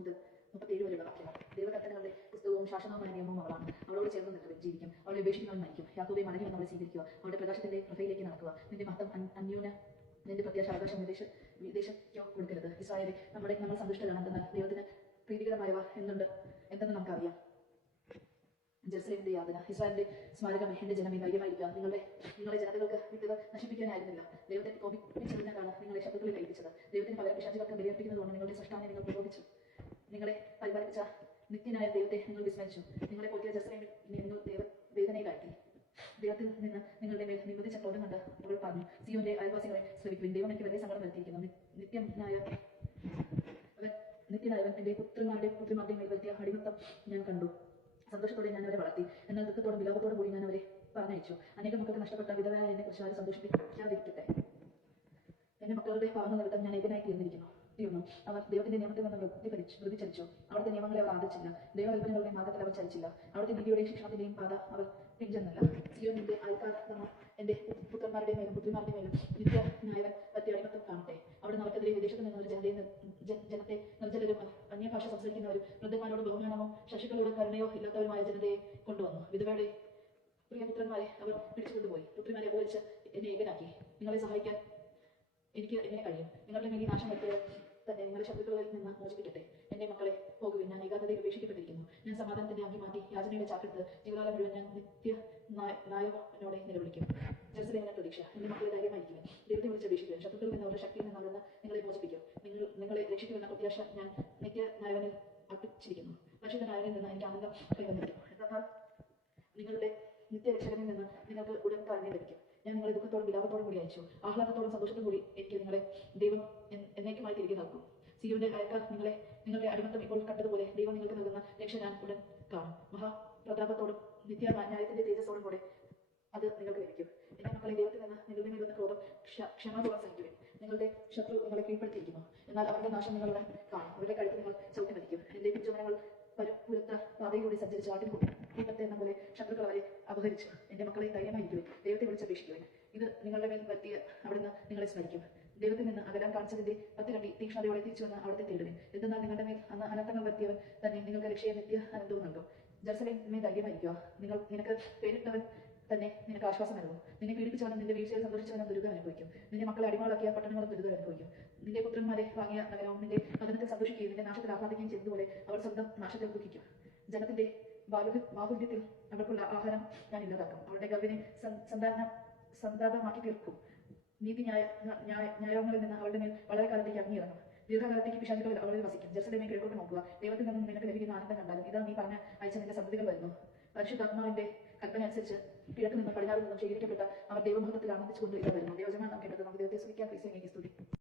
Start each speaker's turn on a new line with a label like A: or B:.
A: മുതൽ മുപ്പത്തേഴ് വാക്യങ്ങൾ ദൈവകൽപ്പനകളുടെ പുസ്തകവും ശാസനവുമായ നിയമവും അവളാണ്. അവളോട് ചേർന്ന് നിൽക്കുക ജീവിക്കും. അവളെ ഉപേക്ഷിക്കുന്നവൻ നയിക്കും യാക്കോബെ മടങ്ങി വന്നവളെ സ്വീകരിക്കുക. അവളുടെ പ്രകാശത്തിന്റെ പ്രഭയിലേക്ക് നടക്കുക. നിന്റെ മഹത്വം അന്യൂന നിന്റെ പ്രത്യാശ അവകാശം വിദേശ വിദേശക്കോ കൊടുക്കരുത്. ഇസ്രായേലെ നമ്മുടെ നമ്മൾ സന്തുഷ്ടരാണ് എന്തെന്നാൽ ദൈവത്തിന് പ്രീതികരമായവ എന്തുണ്ട്? എന്തെന്ന് നമുക്കറിയാം. ജെറുസലേമിന്റെ യാതന. ഇസ്രായേലിന്റെ സ്മാരകം എന്റെ ജനമേ ധൈര്യമായിരിക്കുക. നിങ്ങളുടെ നിങ്ങളെ ജനതകൾക്ക് വിട്ടത് നശിപ്പിക്കാനായിരുന്നില്ല. ദൈവത്തെ കോപിപ്പിച്ചതിനാലാണ് നിങ്ങളെ ശത്രുക്കളിൽ ഏൽപ്പിച്ചത് ദൈവത്തിന് പകരം പിശാചുകൾക്ക് ബലിയർപ്പിക്കുന്നതുകൊണ്ട് നിങ്ങളുടെ സൃഷ്ടാനെ നിങ്ങൾ പ്രകോപിച്ചു. നിങ്ങളെ പരിപാലിച്ച നിത്യനായ ദൈവത്തെ നിങ്ങൾ വിസ്മരിച്ചു. നിങ്ങളെ പോറ്റിയ ജെറുസലേമിൽ നിങ്ങൾ ദൈവ വേദനയിലാക്കി ദൈവത്തിൽ നിന്ന് നിങ്ങളുടെ മേൽ നിമ്മതിച്ച ക്രോധം കണ്ട് അവൾ പറഞ്ഞു സിയോന്റെ അയൽവാസികളെ ശ്രമിക്കുവിൻ ദൈവം എനിക്ക് വലിയ സങ്കടം വരുത്തിയിരിക്കുന്നു. നിത്യനായ അവൻ നിത്യനായവൻ എന്റെ പുത്രന്മാരുടെ പുത്രിമാരുടെ മേൽ വരുത്തിയ അടിമത്തം ഞാൻ കണ്ടു. സന്തോഷത്തോടെ ഞാൻ അവരെ വളർത്തി. എന്നാൽ ദുഃഖത്തോടും വിലാപത്തോടും കൂടി ഞാൻ അവരെ പറഞ്ഞയച്ചു. അനേകം മക്കൾക്ക് നഷ്ടപ്പെട്ട വിധവയായ എന്നെ കുറിച്ച് ആരും സന്തോഷിപ്പിക്കാതിരിക്കട്ടെ. എന്റെ മക്കളുടെ പാവങ്ങൾ നിമിത്തം ഞാൻ ഏകനായി തീർന്നിരിക്കുന്നു. തീർന്നു അവർ ദൈവത്തിന്റെ നിയമത്തിൽ നിന്ന് വൃത്തി വ്യതിചലിച്ചു അവിടുത്തെ നിയമങ്ങളെ അവർ ആദരിച്ചില്ല. ദൈവകൽപ്പനകളുടെ മാർഗത്തിൽ അവർ ചലിച്ചില്ല. അവിടുത്തെ നീതിയുടെയും ശിക്ഷണത്തിന്റെയും പാത അവർ പിന്തുന്നില്ല സിയോനിന്റെ അയൽക്കാർ നമ്മൾ എന്റെ പുത്രന്മാരുടെ മേലും പുത്രിമാരുടെ മേലും നിത്യ ന്യായവൻ പറ്റി അടിമത്തം കാണട്ടെ. അവിടെ അവർക്കെതിരെ വിദേശത്ത് നിന്ന് ഒരു ജനതയെ ജനത്തെ നിർജലരും അന്യഭാഷ സംസാരിക്കുന്നവരും വൃദ്ധന്മാരോട് ബഹുമാനമോ ശശികളോട് കരുണയോ ഇല്ലാത്തവരുമായ ജനതയെ കൊണ്ടുവന്നു. വിധവയുടെ പ്രിയപുത്രന്മാരെ അവർ പിടിച്ചുകൊണ്ടുപോയി. പുത്രിമാരെ അപകരിച്ച് എന്നെ ഏകനാക്കി. നിങ്ങളെ സഹായിക്കാൻ എനിക്ക് എങ്ങനെ കഴിയും? നിങ്ങളുടെ ഈ നാശം വരുത്തിയത് തന്നെ നിങ്ങളുടെ ശത്രുക്കളിൽ നിന്ന് മോചിപ്പിക്കട്ടെ. എന്റെ മക്കളെ പോകുവിൻ ഞാൻ ഏകാന്തതയിൽ ഉപേക്ഷിക്കപ്പെട്ടിരിക്കുന്നു. ഞാൻ സമാധാനത്തിന്റെ ആക്കി മാറ്റി യാചനയുടെ ചാക്കെടുത്ത് ജീവിതകാലം മുഴുവൻ ഞാൻ നിത്യ നായ- നായകനോടെ നിലവിളിക്കും ജെറുസലേമിനെ പ്രതീക്ഷ എന്റെ മക്കളെ ധൈര്യമായിരിക്കും ദൈവത്തെ വിളിച്ച് അപേക്ഷിക്കുക ശത്രുക്കളിൽ നിന്ന് അവരുടെ ശക്തിയിൽ നിന്ന് അവരെന്ന് നിങ്ങളെ മോചിപ്പിക്കും. നിങ്ങൾ നിങ്ങളെ രക്ഷിക്കുമെന്ന പ്രത്യാശ ഞാൻ നിത്യ നായവനിൽ അർപ്പിച്ചിരിക്കുന്നു. പക്ഷേ നായകനിൽ നിന്ന് എനിക്ക് ആനന്ദം കൈവന്നിരിക്കും. എന്നാൽ നിങ്ങളുടെ നിത്യരക്ഷകനിൽ നിന്ന് നിങ്ങൾക്ക് ഉടൻ കാര്യം ലഭിക്കും. ഞാൻ നിങ്ങളെ ദുഃഖത്തോടും വിലാപത്തോടും കൂടി അയച്ചു. ആഹ്ലാദത്തോടും സന്തോഷത്തോടും കൂടി എനിക്ക് നിങ്ങളെ ദൈവം എന്നേക്കുമായി തിരികെ നൽകും. സിയുടെ അയൽക്കാർ നിങ്ങളെ നിങ്ങളുടെ അടിമത്തം ഇപ്പോൾ കണ്ടതുപോലെ ദൈവം നിങ്ങൾക്ക് നൽകുന്ന രക്ഷ ഞാൻ ഉടൻ കാണും. മഹാപ്രതാപത്തോടും നിത്യ ന്യായത്തിന്റെ തേജസ്സോടും കൂടെ അത് നിങ്ങൾക്ക് ലഭിക്കും. എന്റെ മക്കളെ ദൈവത്തിൽ നിന്ന് നിങ്ങളുടെ മേൽ വന്ന ക്രോധം ക്ഷ- ക്ഷമാപൂർവം സഹിക്കുവിൻ. നിങ്ങളുടെ ശത്രു നിങ്ങളെ കീഴ്പ്പെടുത്തിയിരിക്കുന്നു. എന്നാൽ അവരുടെ നാശം നിങ്ങളുടെ കാണും. അവരുടെ കഴുത്ത് നിങ്ങൾ ചവിട്ടി മതിക്കും എന്റെ പിഞ്ചുമനങ്ങൾ പരുപ്പുരത്ത പാതയിലൂടെ സഞ്ചരിച്ച് ആട്ടിൻകുട്ടി കൂട്ടത്തെ എന്ന പോലെ ശത്രുക്കൾ അവരെ അപഹരിച്ച്. എന്റെ മക്കളെ ധൈര്യമായിരിക്കുവിൻ ദൈവത്തെ വിളിച്ചപേക്ഷിക്കുവിൻ ഇത് നിങ്ങളുടെ മേൽ പറ്റിയ അവിടുന്ന് നിങ്ങളെ സ്മരിക്കും. ദൈവത്തിൽ നിന്ന് അകലാൻ കാണിച്ചതിന്റെ പത്തിരട്ടി തീക്ഷ്ണതയോടെ തിരിച്ചു വന്ന് അവിടുത്തെ തേടുവിൻ. എന്തെന്നാൽ നിങ്ങളുടെ മേൽ അന്ന് അനർത്ഥങ്ങൾ വരുത്തിയവൻ തന്നെ നിങ്ങൾക്ക് രക്ഷയെ നിത്യ അനന്തവും നൽകും. ജർസലേമേ ധൈര്യമായിരിക്കുക. നിങ്ങൾ നിനക്ക് പേരിട്ടവൻ തന്നെ നിനക്ക് ആശ്വാസം നൽകും. നിന്നെ പീഡിപ്പിച്ചവനും നിന്റെ വീഴ്ചയിൽ സന്തോഷിച്ചവനും ദുരിതം അനുഭവിക്കും. നിന്റെ മക്കളെ അടിമകളാക്കിയ പട്ടണങ്ങളും ദുരിതം അനുഭവിക്കും. നിന്റെ പുത്രന്മാരെ വാങ്ങിയ നഗരവും നിന്റെ നാശത്തിൽ ദുഃഖിക്കും ജനത്തിന്റെ ബാഹുല്യ ബാഹുല്യത്തിൽ അവർക്കുള്ള ആഹാരം ഞാൻ ഇല്ലാതാക്കും. അവരുടെ ഗവിനെ സന്താന സന്താപമാക്കി തീർക്കും. നീതി ന്യായ ന്യായ- ന്യായങ്ങളിൽ നിന്ന് അവരുടെ മേൽ വളരെ കാലത്തേക്ക് അങ്ങിയിറങ്ങും ദീർഘകാലത്തേക്ക് പിശാചുകൾ അവളിൽ വസിക്കും. ജെറുസലേമെ കിഴക്കോട്ട് നോക്കുക. ദൈവത്തിൽ നിന്നും നിനക്ക് ലഭിക്കുന്ന ആനന്ദം കണ്ടാലും ഇതാ നീ പറഞ്ഞ അയച്ച നിന്റെ സന്തതികൾ വരുന്നു. പരിശുദ്ധാത്മാവിന്റെ കൽപ്പന അനുസരിച്ച് കിഴക്ക് നിന്നും പടിഞ്ഞാറ് നിന്നും ശേഖരിക്കപ്പെട്ട അവർ ദൈവമഹത്വത്തിൽ ആനന്ദിച്ചുകൊണ്ട് ഇതാ വരുന്നു. ദൈവജമാൻ നാം നമുക്ക് ദൈവത്തെ സ്തുതിക്കാൻ ക്രിസ്ത്യൻ സ്തുതി.